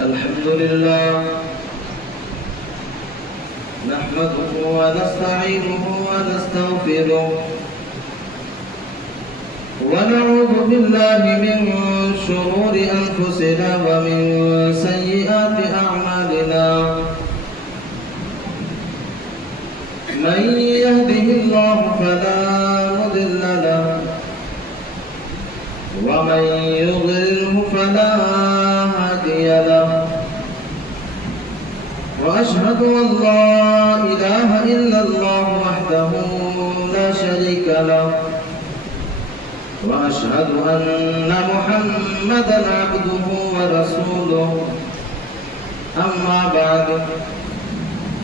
الحمد لله نحمده ونستعينه ونستغفره ونعوذ بالله من شرور أنفسنا ومن سيئات أعمالنا من يهده الله فلا مضل له ومن يضلله فلا هادي له وأشهد أن لا إله إلا الله وحده لا شريك له وأشهد أن محمدًا عبده ورسوله أما بعد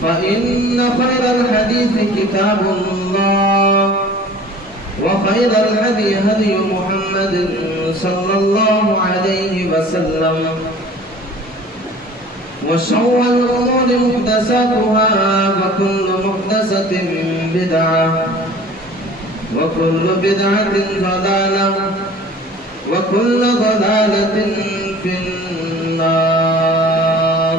فإن خير الحديث كتاب الله وخير الهدي هدي محمد صلى الله عليه وسلم وشر الأمور محدثاتها وكل محدثة بدعة وكل بدعة ضلالة وكل ضلالة في النار.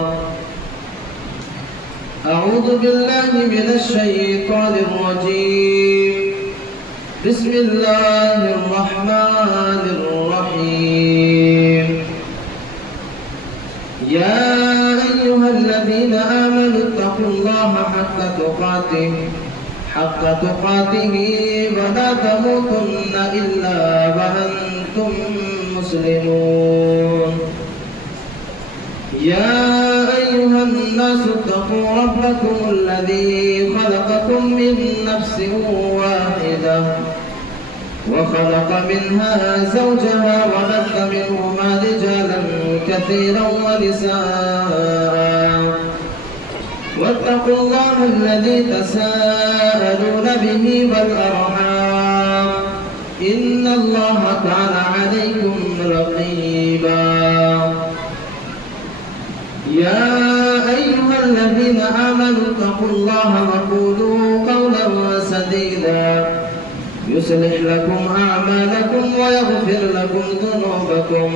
أعوذ بالله من الشيطان الرجيم. بسم الله الرحمن الرحيم. يا أيها الذين آمنوا اتقوا الله حق تقاته ولا تموتن إلا وأنتم مسلمون. يا أيها الناس اتقوا ربكم الذي خلقكم من نفس واحدة وخلق منها زوجها وبث منهما رجالا كثيرا ونساء واتقوا الله الذي تساءلون به والأرحام إن الله كان عليكم رقيبا. يا أيها الذين آمنوا اتقوا الله وقولوا قولا سديدا يصلح لكم أعمالكم ويغفر لكم ذنوبكم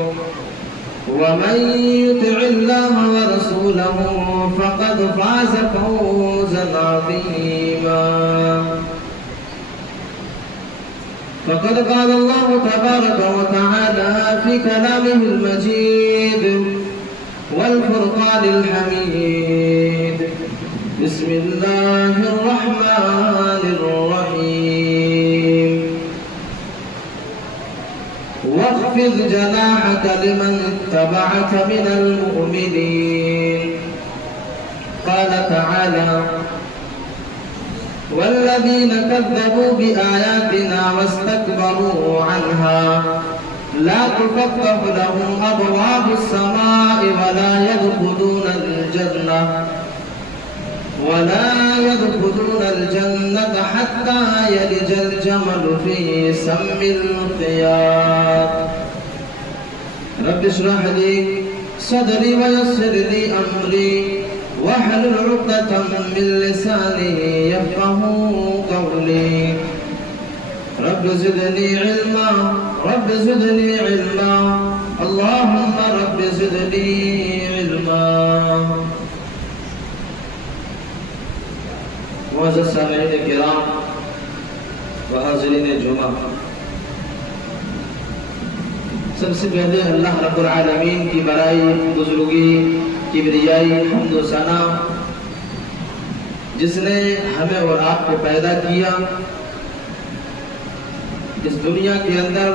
ومن يطع الله ورسوله فقد فاز فوزا عظيما. فقد قال الله تبارك وتعالى في كلامه المجيد والفرقان الحميد. بسم الله الرحمن الرحيم. واخفض جناحك لمن اتبعك من المؤمنين. قال تعالى والذين كذبوا بآياتنا واستكبروا عنها لا تفتح لهم أبواب السماء ولا يدخلون الجنة حتى يلج الجمل في سم الخياط. رب اشرح لي صدري ويسر لي أمري واحلل عقدة من لساني يفقهوا قولي. رب زدني علما اللهم رب زدني علما. معزز سامعین کرام و حاضرین جمعہ، سب سے پہلے اللہ رب العالمین کی بڑائی، بزرگی، کبریائی، حمد و ثنا جس نے ہمیں اور آپ کو پیدا کیا. اس دنیا کے اندر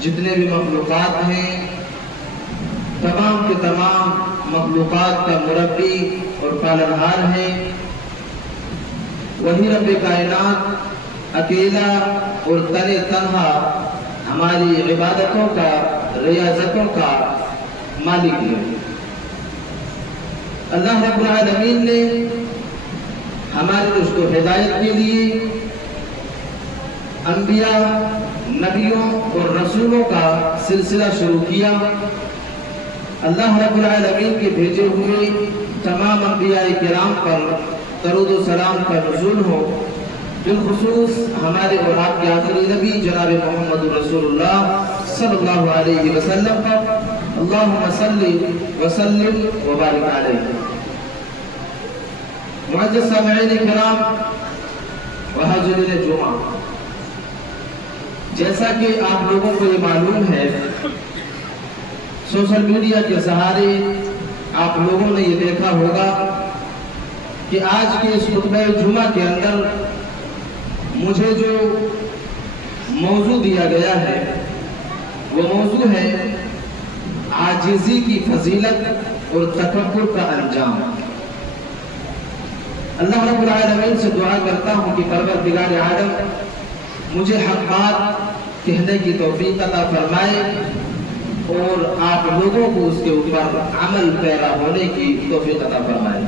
جتنے بھی مخلوقات ہیں تمام کے تمام مخلوقات کا مربی اور پالنہار ہے. وہی رب کائنات اکیلا اور تنہا ہماری عبادتوں کا، ریاضتوں کا مالک ہے. اللہ رب العالمین نے ہماری رشد و ہدایت کے لیے انبیاء، نبیوں اور رسولوں کا سلسلہ شروع کیا. اللہ رب العالمین کے بھیجے ہوئے تمام انبیاء کرام پر درود و سلام کا نزول ہو. بالخصوص ہمارے اور آپ کے آخری نبی جناب محمد رسول اللہ صلی اللہ علیہ وسلم پر اللہم صلی وسلم وبارک علیہ۔ معزز سامعین کرام و حاضرین جمعہ، جیسا کہ آپ لوگوں کو یہ معلوم ہے، سوشل میڈیا کے سہارے آپ لوگوں نے یہ دیکھا ہوگا کہ آج کے اس خطبہ جمعہ کے اندر مجھے جو موضوع دیا گیا ہے وہ موضوع ہے عاجزی کی فضیلت اور تکبر کا انجام۔ اللہ رب العالمین سے دعا کرتا ہوں کہ پروردگار عالم مجھے حق بات کہنے کی توفیق عطا فرمائے اور آپ لوگوں کو اس کے اوپر عمل پیرا ہونے کی توفیق عطا فرمائے۔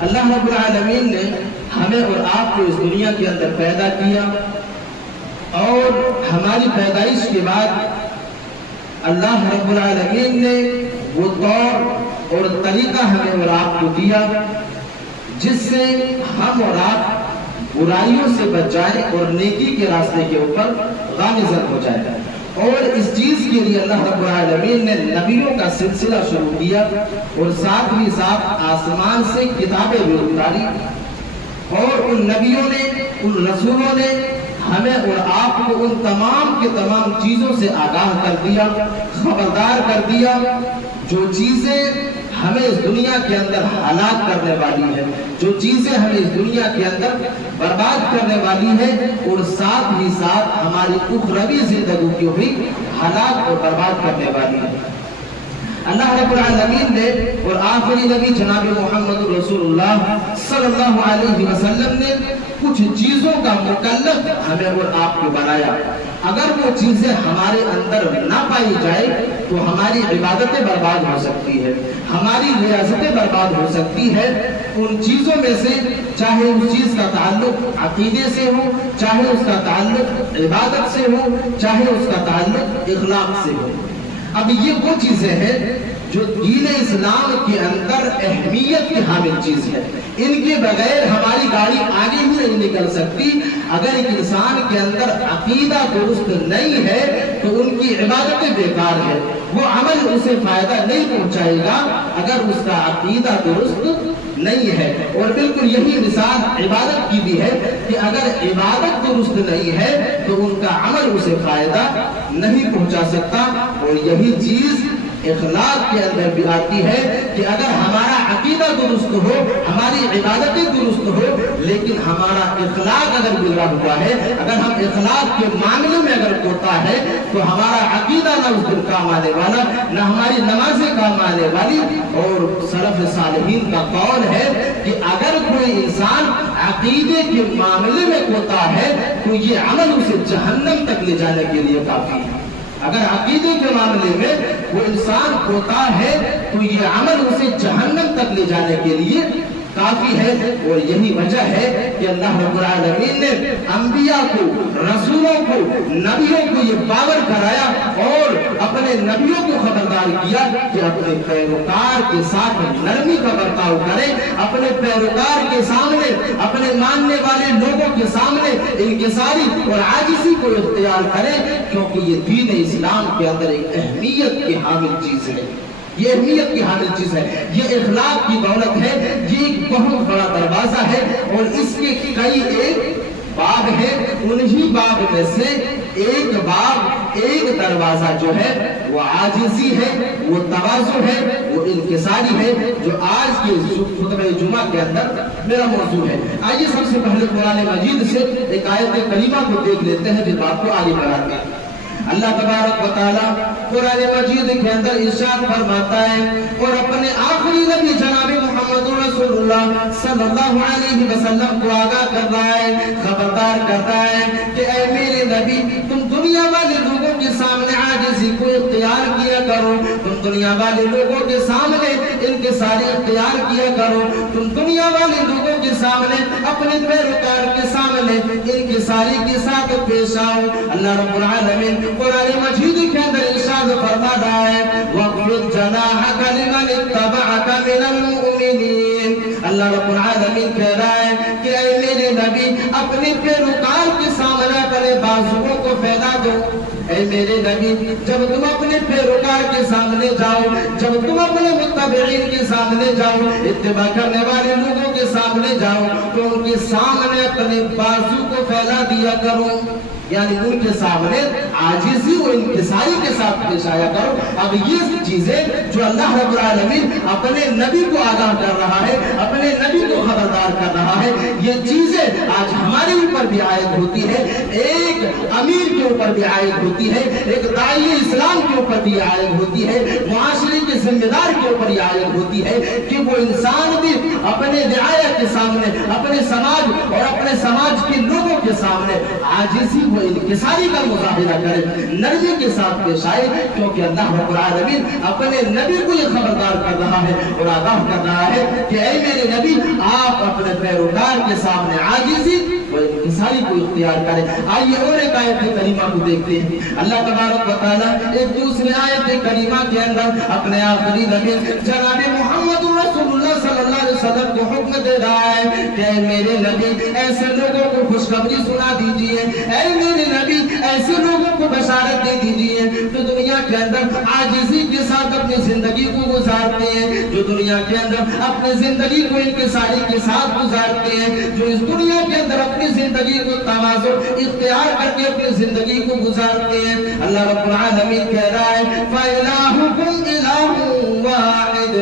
اللہ رب العالمین نے ہمیں اور آپ کو اس دنیا کے اندر پیدا کیا اور ہماری پیدائش کے بعد اللہ رب العالمین نے وہ دور اور طریقہ ہمیں اور آپ کو دیا جس سے ہم اور آپ برائیوں سے بچ جائیں اور نیکی کے راستے کے اوپر گامزن ہو جائیں۔ اور اس چیز کے لیے اللہ رب العالمین نے نبیوں کا سلسلہ شروع کیا اور ساتھ ہی ساتھ آسمان سے کتابیں بھی اتاری، اور ان نبیوں نے، ان رسولوں نے ہمیں اور آپ کو ان تمام کے تمام چیزوں سے آگاہ کر دیا، خبردار کر دیا جو چیزیں ہمیں اس دنیا کے اندر ہلاک کرنے والی ہے، جو چیزیں ہمیں اس دنیا کے اندر برباد کرنے والی ہے، اور ساتھ ہی ساتھ ہماری اخروی زندگی کو بھی ہلاک اور برباد کرنے والی ہے۔ اللہ رب العالمین نے اور آخری نبی جناب محمد رسول اللہ صلی اللہ علیہ وسلم نے کچھ چیزوں کا مکلف ہمیں اور آپ کو بنایا۔ اگر وہ چیزیں ہمارے اندر نہ پائی جائے تو ہماری عبادتیں برباد ہو سکتی ہے، ہماری ریاضتیں برباد ہو سکتی ہے۔ ان چیزوں میں سے چاہے اس چیز کا تعلق عقیدے سے ہو، چاہے اس کا تعلق عبادت سے ہو، چاہے اس کا تعلق اخلاق سے ہو۔ اب یہ وہ چیزیں ہیں جو دین اسلام کے اندر اہمیت کی حامل چیز ہے، ان کے بغیر ہماری گاڑی آگے ہی نہیں نکل سکتی۔ اگر ایک انسان کے اندر عقیدہ درست نہیں ہے تو ان کی عبادتیں بیکار ہے، وہ عمل اسے فائدہ نہیں پہنچائے گا اگر اس کا عقیدہ درست نہیں ہے۔ اور بالکل یہی مثال عبادت کی بھی ہے کہ اگر عبادت درست نہیں ہے تو ان کا عمل اسے فائدہ نہیں پہنچا سکتا۔ اور یہی چیز اخلاق کے اندر بھی آتی ہے کہ اگر ہمارا عقیدہ درست ہو، ہماری عبادتیں درست ہو، لیکن ہمارا اخلاق اگر بگڑا ہوا ہے، اگر ہم اخلاق کے معاملے میں اگر کوتا ہے تو ہمارا عقیدہ نہ اس دن کام آنے والا، نہ ہماری نمازیں کام آنے والی۔ اور سلف صالحین کا قول ہے کہ اگر کوئی انسان عقیدے کے معاملے میں کوتا ہے تو یہ عمل اسے جہنم تک لے جانے کے لیے کافی ہے۔ اگر عقیدے کے معاملے میں وہ انسان ہوتا ہے تو یہ عمل اسے جہنم تک لے جانے کے لیے کافی ہے۔ اور یہی وجہ ہے کہ اللہ رب العالمین نے انبیاء کو، رسولوں کو، نبیوں کو یہ باور کرایا اور اپنے نبیوں کو خبردار کیا کہ اپنے پیروکار کے ساتھ نرمی کا برتاؤ کریں، اپنے پیروکار کے سامنے، اپنے ماننے والے لوگوں کے سامنے انکساری اور عاجزی کو اختیار کریں، کیونکہ یہ دین اسلام کے اندر ایک اہمیت کی حامل چیز ہے، یہ اہمیت کی حامل چیز ہے، یہ اخلاق کی دولت ہے، یہ ایک بہت بڑا دروازہ ہے۔ اور اس کے کئی ایک باب ہیں، انہی باب میں سے ایک باب، ایک دروازہ جو ہے وہ عاجزی ہے، وہ تواضع ہے، وہ انکساری ہے، جو آج کے خطبہ جمعہ کے اندر میرا موضوع ہے۔ آئیے سب سے پہلے قرآن مجید سے ایک آیت کریمہ کو دیکھ لیتے ہیں پھر بات کو آگے بڑھاتے ہیں۔ اللہ تبارک و تعالیٰ قرآن مجید کے اندر ارشاد فرماتا ہے اور اپنے آخری نبی جناب محمد رسول اللہ صلی اللہ علیہ وسلم کو آگاہ کر رہا ہے، خبردار کرتا ہے کہ اے میرے نبی، تم دنیا والے لوگوں کے سامنے عاجزی کو اختیار کیا کرو، تم دنیا والے لوگوں کے سامنے انکساری اختیار کیا کرو، تم دنیا والے لوگوں کے سامنے، اپنے پیروکار کے سامنے انکساری کے ساتھ پیش آؤ۔ اللہ رب العالمین قرآن مجید کے اندر ارشاد فرما رہا ہے وَاخْفِضْ جَنَاحَكَ لِمَنِ اتَّبَعَكَ مِنَ الْمُؤْمِنِينَ۔ اللہ رب العالمین کہہ رہا ہے کہ اے میرے نبی، میرے نبی جب تم اپنے پیروکار کے سامنے جاؤ، جب تم اپنے متبعین کے سامنے جاؤ، اتباع کرنے والے لوگوں کے سامنے جاؤ، تو ان کے سامنے اپنے بازو کو پھیلا دیا کرو، یعنی ان کے سامنے عاجزی و انکساری کے ساتھ پیش آیا کرو۔ اب یہ چیزیں جو اللہ رب العالمین اپنے نبی کو آگاہ کر رہا ہے، اپنے نبی کو خبردار کر رہا ہے، یہ چیزیں آج ہمارے اوپر بھی عائد ہوتی ہے، ایک امیر کے اوپر بھی عائد ہوتی ہے، ایک داعی اسلام کے اوپر بھی عائد ہوتی ہے، معاشرے کے ذمہ دار کے اوپر یہ عائد ہوتی ہے کہ وہ انسان بھی اپنے رعایا کے سامنے، اپنے سماج اور اپنے سماج کے لوگوں کے سامنے عاجزی و انکساری کا مظاہرہ کرے، نرمی کے ساتھ پیش آئے، کیونکہ اللہ رب العالمین اپنے نبی کو یہ خبردار کر رہا ہے اور آگاہ کر رہا ہے کہ اے میرے نبی آپ اپنے پیروکار کے سامنے عاجزی و انکساری کو اختیار کریں۔ آئیے اور ایک آیت کریمہ کو دیکھتے ہیں۔ اللہ تبارک و تعالیٰ ایک دوسرے آیت کریمہ کے اندر اپنے آخری نبی جناب محمد رسول اللہ صلی اللہ علیہ وسلم کو حکم دے رہا ہے کہ اے میرے نبی ایسے لوگوں کو خوشخبری سنا دیجئے، اے میرے نبی ایسے لوگوں کو بشارت دے دیجئے جو دنیا کے اندر عاجزی کے ساتھ اپنی زندگی کو گزارتے ہیں، جو دنیا کے اندر اپنی زندگی کو انکساری کے ساتھ گزارتے ہیں، جو اس دنیا کے اندر اپنی زندگی کو تواضع اختیار کر کے اپنی زندگی کو گزارتے ہیں۔ اللہ رب العالمین کہہ رہا ہے فَإِلَٰهُكُمْ إِلَٰهٌ وَاحِدٌ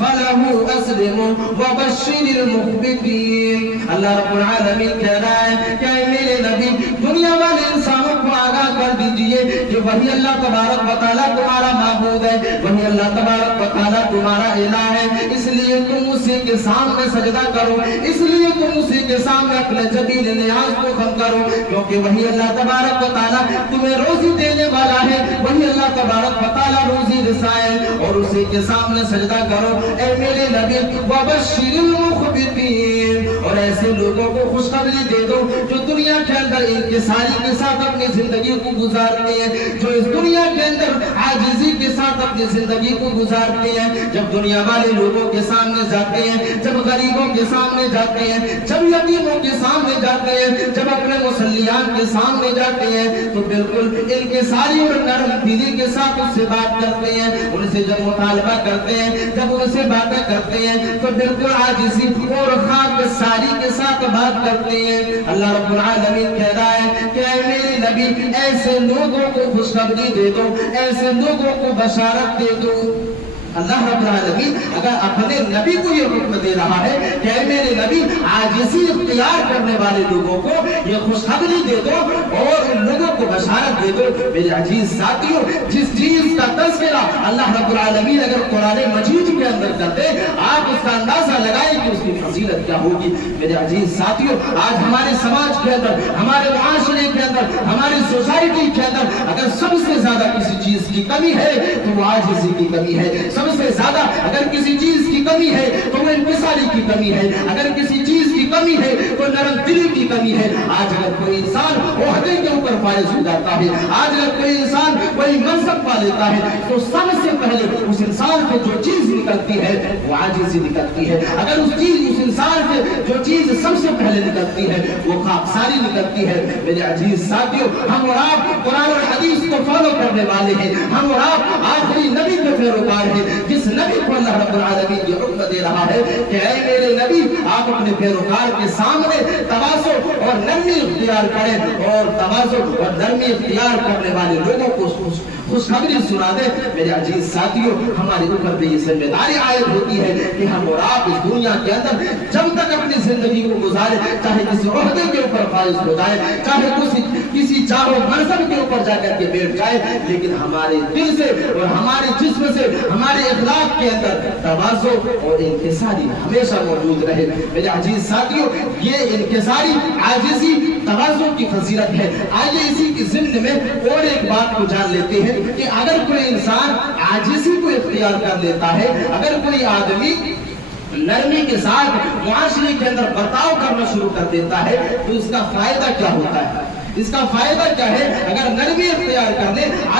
فَلَهُ أَسْلِمُوا وَبَشِّرِ الْمُخْبِتِينَ۔ اللہ رب العالمین کہہ رہا ہے کہ اے میرے نبی دنیا والے انسانوں کو آگاہ کر دیجئے کہ وہی اللہ تبارک و تعالیٰ تمہارا معبود ہے، وہی اللہ تبارک و تعالیٰ تمہارا الہ ہے، اس لیے تم اسی کے سامنے سجدہ کرو، اس لیے تم اسی کے سامنے اپنے جبین نیاز کو خم کرو، کیونکہ وہی اللہ تبارک و تعالیٰ تمہیں روزی دینے والا ہے، وہی اللہ تبارک و تعالیٰ روزی رسائے، اور اسی کے سامنے سجدہ کرو۔ اے میرے نبی وَبَشِّرِ الْمُخْبِتِينَ، اور ایسے لوگوں کو خوشخبری دے دو جو دنیا کے اندر انکساری کے ساتھ اپنی زندگی کو گزارتے ہیں، جو اس دنیا کے اندر عاجزی کے ساتھ اپنی زندگی کو گزارتے ہیں، جب دنیا والے لوگوں کے سامنے جاتے ہیں، جب غریبوں کے سامنے جاتے ہیں، جب یتیموں کے سامنے جاتے ہیں، جب اپنے مسلیان کے سامنے جاتے ہیں، تو بالکل انکساری اور نرم دلی کے ساتھ اس سے بات کرتے ہیں، ان سے جب مطالبہ کرتے ہیں، جب ان سے باتیں کرتے ہیں تو بالکل عاجزی اور خاکساری کے ساتھ بات کرتے ہیں۔ اللہ رب العالمین کہہ رہا ہے کہ اے میرے نبی ایسے لوگوں کو خوشخبری دے دو، ایسے لوگوں کو بشارت دے دو۔ اللہ رب العالمین اگر اپنے نبی کو یہ حکم دے رہا ہے کہ اے میرے نبی عاجزی اختیار کرنے والے لوگوں کو یہ خوشخبری دے دو اور ان لوگوں کو بشارت دے دو، میرے عزیز ساتھیوں جس چیز کا تذکرہ اللہ رب العالمین اگر قرآن مجید کے اندر کرتے آپ اس کا اندازہ لگائیں کہ اس کی فضیلت کیا ہوگی۔ میرے عزیز ساتھیوں آج ہمارے سماج کے اندر، ہمارے معاشرے کے اندر، ہماری سوسائٹی کے اندر اگر سب سے زیادہ کسی چیز کی کمی ہے تو وہ عاجزی کی کمی ہے، سب سے زیادہ اگر کسی چیز کی کمی ہے تو وہ انکساری کی کمی ہے، اگر کسی چیز کی کمی ہے تو نرم دلی کی کمی ہے۔ آج اگر کوئی انسان عہدے کے اوپر فائز ہو جاتا ہے، آج اگر کوئی انسان کوئی منصب پا لیتا ہے تو سب سے پہلے اس انسان سے جو چیز نکلتی ہے وہ عاجزی نکلتی ہے۔ اگر اس انسان سے جو چیز سب سے پہلے نکلتی ہے وہ خاکساری نکلتی ہے۔ میرے عزیز ساتھیوں ہم اور آپ قرآن اور حدیث کو فالو کرنے والے ہیں، ہم اور آپ آخری نبی کے پیروکار ہیں، جس نبی کو اللہ رب العالمین یہ حکم دے رہا ہے کہ اے میرے نبی آپ اپنے پیروکار کے سامنے تواضع اور نرمی اختیار کریں، اور تواضع اور نرمی اختیار کرنے والے لوگوں کو خوشخبری سنا دے۔ میرے عزیز ساتھیوں ہمارے اوپر بھی یہ ذمہ داری عائد ہوتی ہے کہ ہم اور آپ اس دنیا کے اندر جب تک اپنی زندگی کو گزارے، چاہے کسی عہدے کے اوپر فائز ہو جائے، چاہے کسی چاروں منصب کے اوپر جا کر کے بیٹھ جائے، لیکن ہمارے دل سے اور ہمارے جسم سے ہمارے اخلاق کے اندر تواضع اور انکساری ہمیشہ موجود رہے۔ میرے عزیز ساتھیوں یہ انکساری عاجزی تواضع کی فضیلت ہے۔ آئیے اسی کی ضمن میں اور ایک بات کو جان لیتے ہیں کہ اگر کوئی انسان عاجزی کو اختیار کر لیتا ہے، اگر کوئی آدمی نرمی کے ساتھ معاشرے کے اندر برتاؤ کرنا شروع کر دیتا ہے تو اس کا فائدہ کیا ہوتا ہے؟ اس کا فائدہ کیا ہے؟ اگر نرمی اختیار کر لے،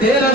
13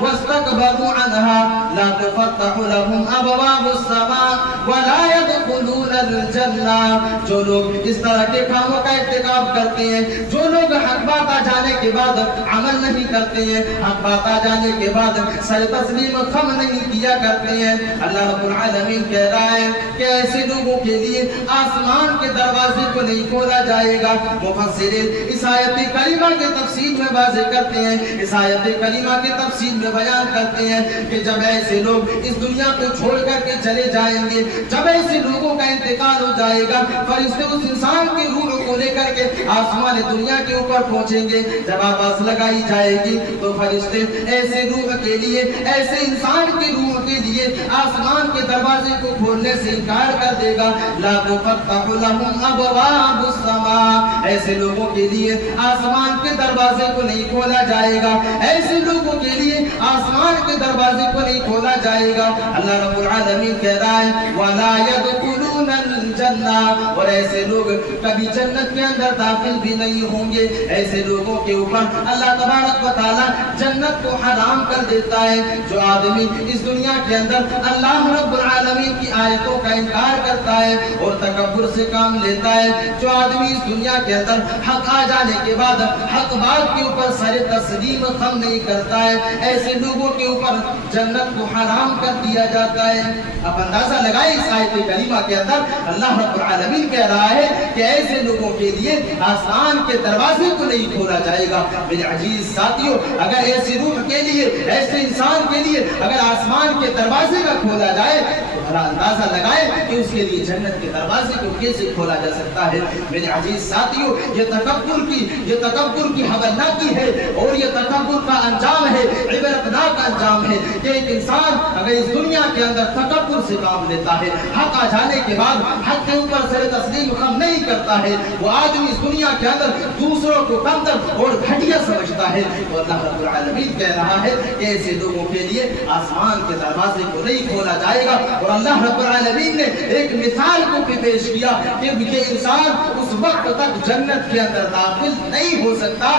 واستكبروا عنها لا تفتح لهم أبواب السماء ولا يدخلون الجنة. جو لوگ اس طرح کے کاموں کا ارتکاب کرتے ہیں، جو لوگ حق بات آ جانے کے بعد عمل نہیں کرتے ہیں، حق بات آ جانے کے بعد سر تسلیم خم نہیں کیا کرتے ہیں، اللہ رب العالمین کہہ رہا ہے کہ ایسے لوگوں کے لیے آسمان کے دروازے کو نہیں کھولا جائے گا. مفسرین اس آیت کریمہ کے تفسیر میں واضح کرتے ہیں، اس آیت کریمہ کے تفسیر میں بیان کرتے ہیں کہ جب ایسے لوگ اس دنیا کو چھوڑ کر کے چلے جائیں گے، جب ایسے لوگوں کا انتقال ہو جائے گا، فرشتے اس انسان کی روح کو لے کر کے آسمان دنیا کے اوپر پہنچیں گے. جب آواز لگائی جائے گی تو فرشتے ایسے روح کے لیے، ایسے انسان کی روح کے لیے آسمان کے دروازے کو کھولنے سے انکار کر دے گا. لا تفتح لهم ابواب السماء، ایسے لوگوں کے لیے آسمان کے دروازے کو نہیں کھولا جائے گا، ایسے لوگوں کے لیے آسمان کے دروازے کو نہیں کھولا جائے گا. اللہ رب العالمین کہہ رہا ہے وَلَا يَدْخُلُونَ الْجَنَّةَ، اور ایسے لوگ کبھی جنت کے اندر داخل بھی نہیں ہوں گے. ایسے لوگوں کے اوپر اللہ تبارک و تعالی جنت کو حرام کر دیتا ہے. جو آدمی اس دنیا کے اندر اللہ رب العالمین کی آیتوں کا انکار کرتا ہے اور تکبر سے کام لیتا ہے، جو آدمی اس دنیا کے اندر حق آ جانے کے بعد حق بات کے اوپر سر تسلیم خم نہیں کرتا ہے، ایسے لوگوں کے اوپر جنت کو حرام کر دیا جاتا ہے. اب اندازہ لگائیں اس آیت کریمہ کے اندر اللہ رب العالمین کہہ رہا ہے کہ ایسے لوگوں کے لیے آسمان کے دروازے کو نہیں کھولا جائے گا. میرے عزیز ساتھیوں، اگر ایسی روح کے لیے، ایسے انسان کے لیے اگر آسمان کے دروازے کا کھولا جائے تو اندازہ لگائیں کہ اس کے لیے جنت کے دروازے کو کیسے کھولا جا سکتا ہے. میرے عزیز ساتھیوں، یہ تکبر کی حوالناکی ہے اور یہ تکبر کا انجام ہے، عبرتناک انجام ہے کہ ایک انسان اگر اس دنیا کے اندر تکبر سے کام لیتا ہے، حق آ جانے کے بعد حق کے اوپر سر تسلیم خم نہیں کرتا ہے، وہ آدمی اس دنیا کے اندر دوسروں کو کمتر اور گھٹیا سمجھتا ہے. تو اللہ رب العالمین کہہ رہا ہے کہ ایسے لوگوں کے لیے آسمان کے دروازے کو نہیں کھولا جائے گا. اور اللہ رب العالمین نے ایک مثال کو بھی پیش کیا کہ یہ انسان اس وقت تک جنت کے اندر داخل نہیں ہو سکتا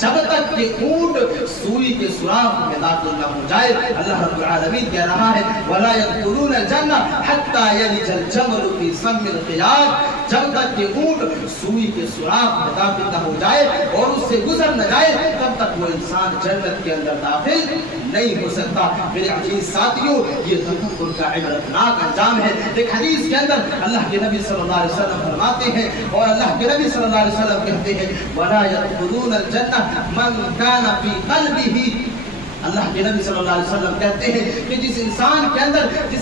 جب تک کہ اونٹ سوئی کے سوراخ میں داخل نہ ہو جائے. اللہ رب العالمین کہہ رہا ہے وَلَا يَدْخُلُونَ الْجَنَّةَ حَتَّى يَلِجَ الْجَمَلُ فِي سَمِّ الْخِيَاطِ، جب تک کہ اونٹ سوئی کے سوراخ میں داخل نہ ہو جائے اور اس سے گزر نہ جائے تب تک وہ انسان جنت کے اندر داخل نہیں ہو سکتا. میرے عزیز ساتھیوں، یہ تکبر کا عبرتناک انجام ہے. ایک حدیث کے اندر اللہ کے نبی صلی اللہ علیہ وسلم فرماتے ہیں اور اللہ کے نبی صلی اللہ علیہ وسلم کہتے ہیں وَلَا يَدْخُلُونَ الْجَنَّةَ مَنْ كَانَ فِي قَلْبِهِ، اللہ کے نبی صلی اللہ علیہ وسلم کہتے ہیں کہ جس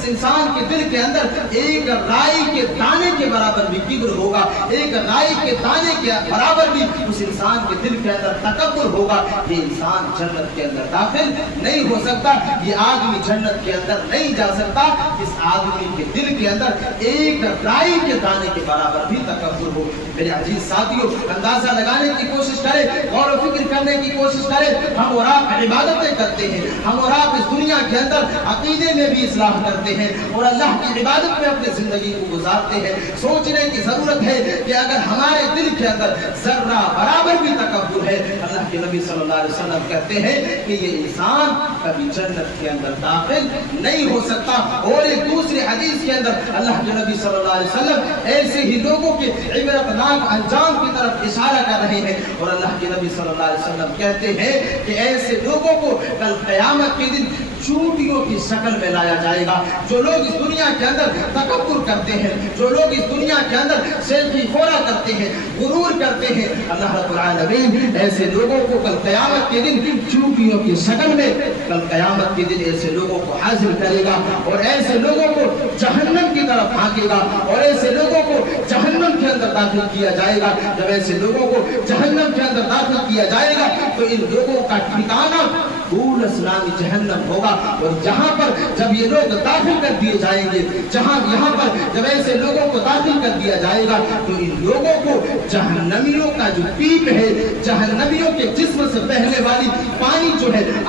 انسان کے دل کے اندر ایک رائی کے دانے کے برابر بھی کبر ہوگا، ایک رائی کے دانے کے برابر بھی اس انسان کے دل کے اندر تکبر ہوگا، یہ انسان جنت کے اندر داخل نہیں ہو سکتا، یہ آدمی جنت کے اندر نہیں جا سکتا جس آدمی کے دل کے اندر ایک رائی کے دانے کے برابر بھی تکبر ہو. میرے عزیز ساتھیوں، اندازہ لگانے کی کوشش کریں، غور و فکر کرنے کی کوشش کریں. ہم اور آپ عبادتیں کرتے ہیں، ہم اور آپ اس دنیا کے اندر عقیدے میں بھی اصلاح کرتے ہیں اور اللہ کی عبادت میں اپنی زندگی کو گزارتے ہیں. سوچنے کی ضرورت ہے کہ اگر ہمارے دل کے اندر ذرہ برابر بھی تکبر ہے، اللہ کے نبی صلی اللہ علیہ وسلم کہتے ہیں کہ یہ انسان کبھی جنت کے اندر داخل نہیں ہو سکتا. اور ایک دوسری حدیث کے اندر اللہ کے نبی صلی اللہ علیہ وسلم ایسے ہی لوگوں کے عبرتناک انجام کی طرف اشارہ کر رہے ہیں اور اللہ کے نبی صلی اللہ علیہ وسلم کہتے ہیں کہ ایسے لوگوں کو کل قیامت کے دن چوٹیوں کی شکل میں لایا جائے گا. جو لوگ اس دنیا کے اندر تکبر کرتے ہیں، جو لوگ اس دنیا کے اندر سیلفی خورا کرتے ہیں، غرور کرتے ہیں، اللہ رب العالمین ایسے لوگوں کو کل قیامت کے دن چوٹیوں کی شکل میں کل قیامت کے دن ایسے لوگوں کو حاضر کرے گا اور ایسے لوگوں کو جہنم کی طرف پھانکے گا اور ایسے لوگوں کو جہنم کے اندر داخل کیا جائے گا. جب ایسے لوگوں کو جہنم کے اندر داخل کیا جائے گا تو ان لوگوں کا ٹھکانہ طول اسلامی جہنم ہوگا. اور جہاں پر جب یہ لوگ داخل کر دیے جائیں گے، یہاں پر جب ایسے لوگوں کو داخل کر دیا جائے گا تو ان لوگوں کو جہنمیوں کا جو پیپ ہے، جہنمیوں کے جسم سے بہنے والی پانی جو ہے،